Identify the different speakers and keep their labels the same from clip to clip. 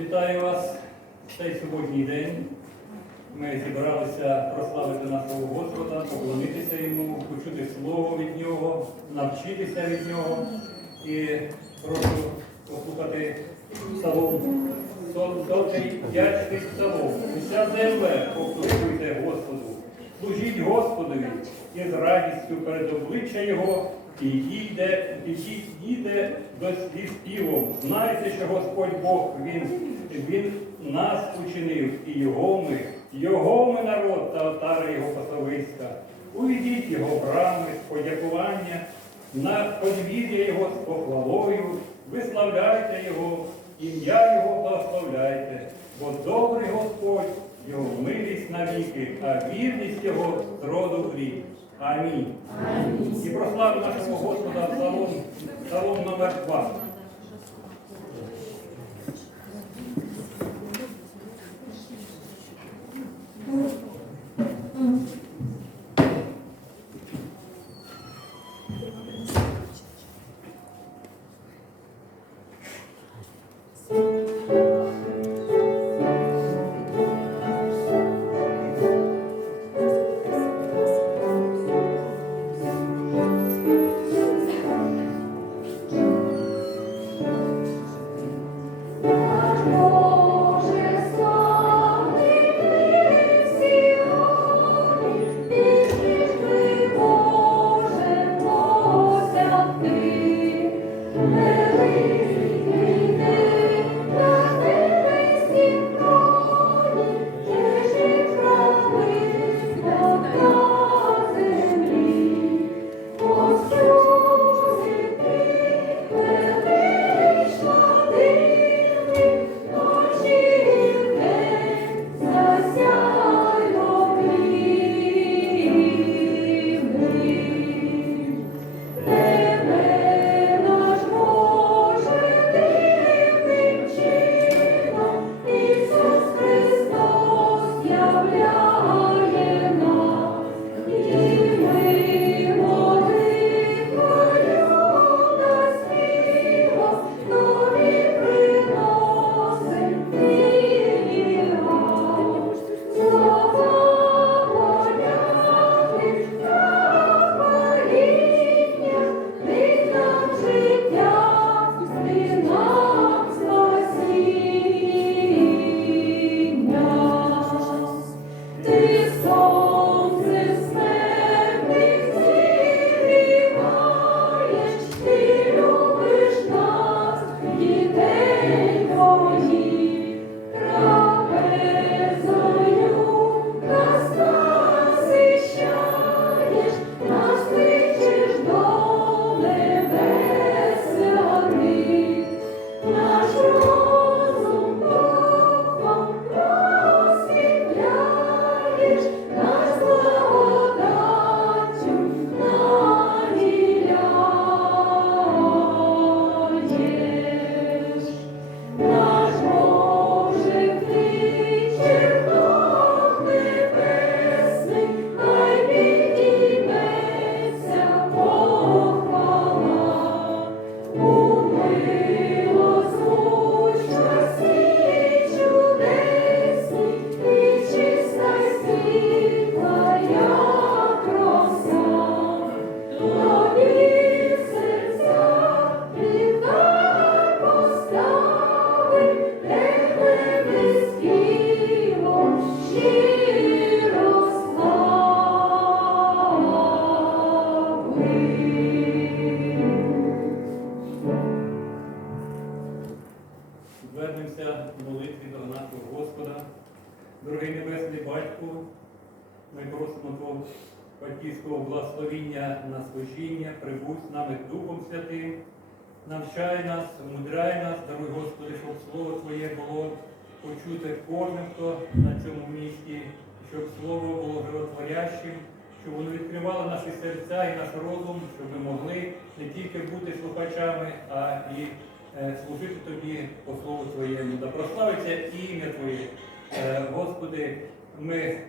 Speaker 1: Вітаю вас в цей суботній день. Ми зібралися прославити нашого Господа, поклонитися йому, почути слово від нього, навчитися від нього. І прошу послухати псалом. Сотий вдячний псалом. Уся земле покликуйте Господу. Служіть Господові і з радістю перед обличчя Його підійде, підійде до зі співом. Знайте, що Господь Бог, Він, Він нас учинив, і Його ми, Його ми народ та отара Його пасовиська. Увійдіть Його брами з подякування, на подвір'я Його з похвалою, виславляйте Його, ім'я Його благословляйте, бо добрий Господь, Його милість навіки, а вірність Його з роду рік. Амінь. І прославимо нашого Господа псалом, псалом номер 2.
Speaker 2: Ми
Speaker 1: просимо Твого батьківського благословіння на служіння, прибудь з нами Духом Святим, навчай нас, умудряй нас, даруй Господи, щоб Слово Твоє було почуте кожним, хто на цьому місці, щоб Слово було животворящим, щоб воно відкривало наші серця і наш розум, щоб ми могли не тільки бути слухачами, а і е, служити Тобі по Слову Твоєму. Да прославиться ім'я Твоє. Е, Господи, ми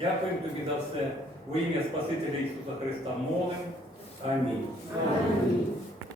Speaker 1: дякуємо Тобі за все. У ім'я Спасителя Ісуса Христа молим. Амінь.
Speaker 2: Амінь.